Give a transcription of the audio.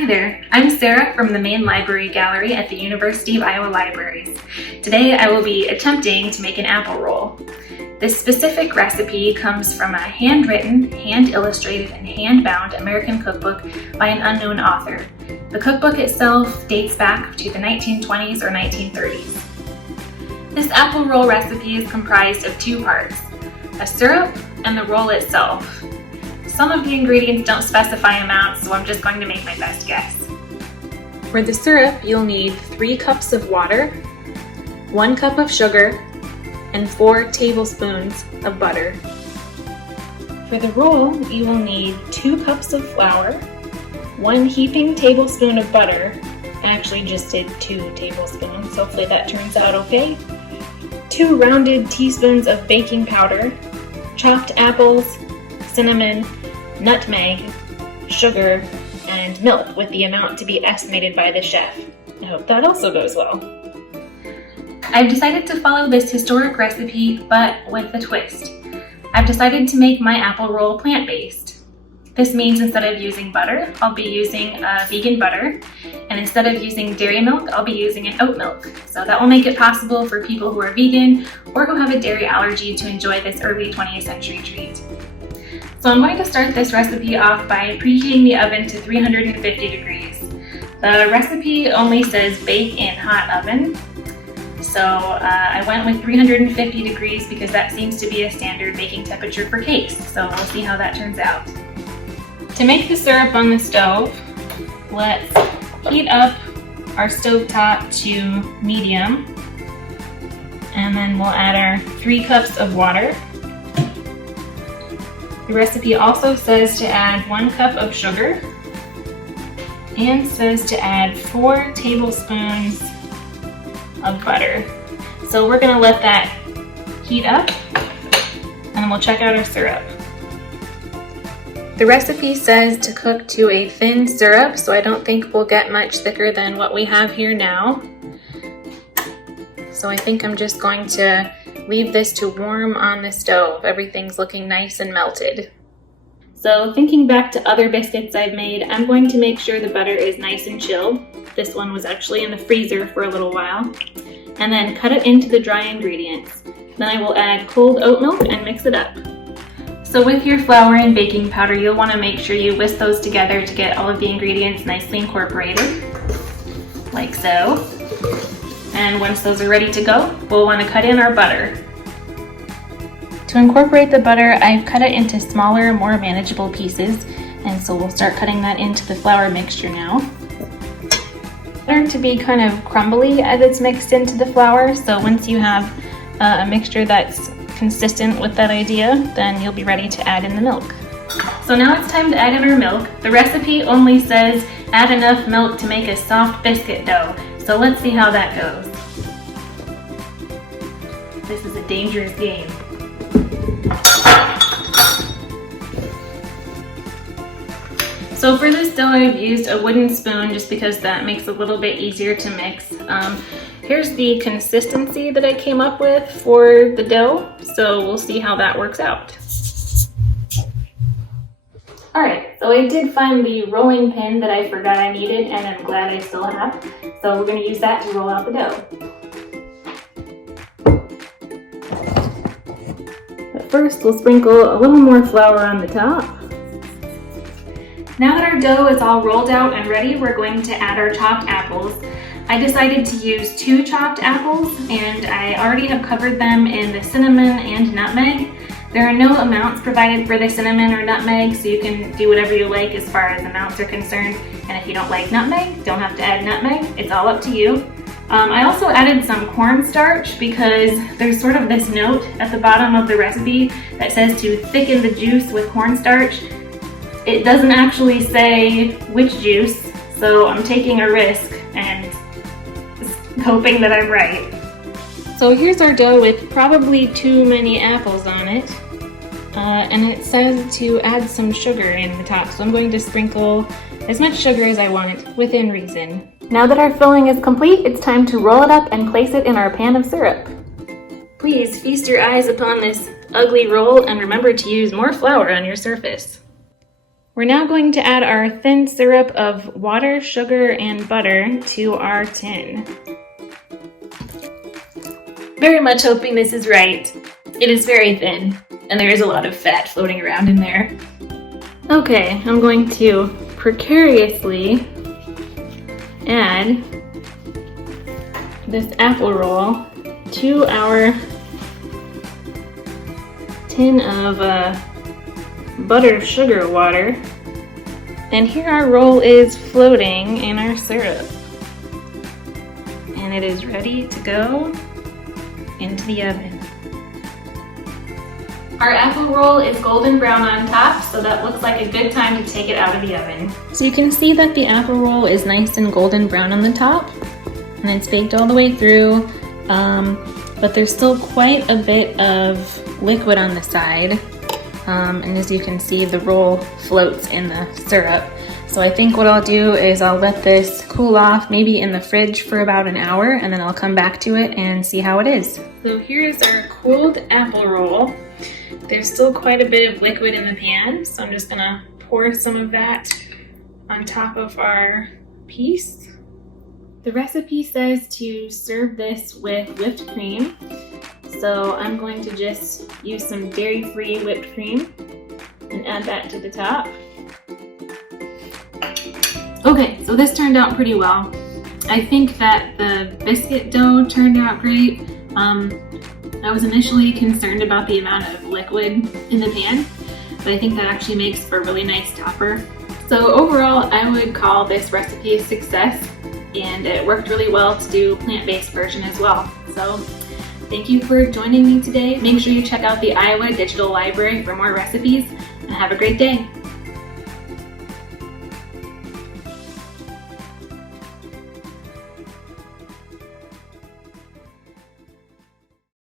Hi there, I'm Sara from the main library gallery at the University of Iowa Libraries. Today I will be attempting to make an apple roll. This specific recipe comes from a handwritten, hand-illustrated, and hand-bound American cookbook by an unknown author. The cookbook itself dates back to the 1920s or 1930s. This apple roll recipe is comprised of two parts, a syrup and the roll itself. Some of the ingredients don't specify amounts, so I'm just going to make my best guess. For the syrup, you'll need 3 cups of water, 1 cup of sugar, and 4 tablespoons of butter. For the roll, you will need 2 cups of flour, 1 heaping tablespoon of butter. I actually just did 2 tablespoons, hopefully that turns out okay. 2 rounded teaspoons of baking powder, chopped apples, cinnamon, nutmeg, sugar, and milk with the amount to be estimated by the chef. I hope that also goes well. I've decided to follow this historic recipe, but with a twist. I've decided to make my apple roll plant-based. This means instead of using butter, I'll be using vegan butter, and instead of using dairy milk, I'll be using an oat milk. So that will make it possible for people who are vegan or who have a dairy allergy to enjoy this early 20th century treat. So I'm going to start this recipe off by preheating the oven to 350 degrees. The recipe only says bake in hot oven, so I went with 350 degrees because that seems to be a standard baking temperature for cakes, so we'll see how that turns out. To make the syrup on the stove, let's heat up our stovetop to medium, and then we'll add our 3 cups of water. The recipe also says to add 1 cup of sugar and says to add 4 tablespoons of butter. So we're going to let that heat up and then we'll check out our syrup. The recipe says to cook to a thin syrup, so I don't think we'll get much thicker than what we have here now. So I think I'm just going to leave this to warm on the stove. Everything's looking nice and melted. So thinking back to other biscuits I've made, I'm going to make sure the butter is nice and chilled. This one was actually in the freezer for a little while. And then cut it into the dry ingredients. Then I will add cold oat milk and mix it up. So with your flour and baking powder, you'll want to make sure you whisk those together to get all of the ingredients nicely incorporated, like so. And once those are ready to go, we'll want to cut in our butter. To incorporate the butter, I've cut it into smaller, more manageable pieces, and so we'll start cutting that into the flour mixture now. Butter to be kind of crumbly as it's mixed into the flour, so once you have a mixture that's consistent with that idea, then you'll be ready to add in the milk. So now it's time to add in our milk. The recipe only says add enough milk to make a soft biscuit dough. So let's see how that goes. This is a dangerous game. So for this dough, I've used a wooden spoon just because that makes it a little bit easier to mix. Here's the consistency that I came up with for the dough, so we'll see how that works out. Alright, so I did find the rolling pin that I forgot I needed, and I'm glad I still have. So we're going to use that to roll out the dough. But first, we'll sprinkle a little more flour on the top. Now that our dough is all rolled out and ready, we're going to add our chopped apples. I decided to use 2 chopped apples, and I already have covered them in the cinnamon and nutmeg. There are no amounts provided for the cinnamon or nutmeg, so you can do whatever you like as far as amounts are concerned. And if you don't like nutmeg, don't have to add nutmeg. It's all up to you. I also added some cornstarch because there's sort of this note at the bottom of the recipe that says to thicken the juice with cornstarch. It doesn't actually say which juice, so I'm taking a risk and hoping that I'm right. So here's our dough with probably too many apples on it. And it says to add some sugar in the top, so I'm going to sprinkle as much sugar as I want within reason. Now that our filling is complete, it's time to roll it up and place it in our pan of syrup. Please feast your eyes upon this ugly roll and remember to use more flour on your surface. We're now going to add our thin syrup of water, sugar, and butter to our tin. Very much hoping this is right. It is very thin, and there is a lot of fat floating around in there. Okay, I'm going to precariously add this apple roll to our tin of butter sugar water. And here our roll is floating in our syrup. And it is ready to go into the oven. Our apple roll is golden brown on top, so that looks like a good time to take it out of the oven. So you can see that the apple roll is nice and golden brown on the top, and it's baked all the way through, but there's still quite a bit of liquid on the side. And as you can see, the roll floats in the syrup. So I think what I'll do is I'll let this cool off, maybe in the fridge for about an hour, and then I'll come back to it and see how it is. So here's our cooled apple roll. There's still quite a bit of liquid in the pan, so I'm just gonna pour some of that on top of our piece. The recipe says to serve this with whipped cream, so I'm going to just use some dairy-free whipped cream and add that to the top. Okay, so this turned out pretty well. I think that the biscuit dough turned out great. I was initially concerned about the amount of liquid in the pan, but I think that actually makes for a really nice topper. So overall, I would call this recipe a success, and it worked really well to do a plant-based version as well. So thank you for joining me today. Make sure you check out the Iowa Digital Library for more recipes, and have a great day.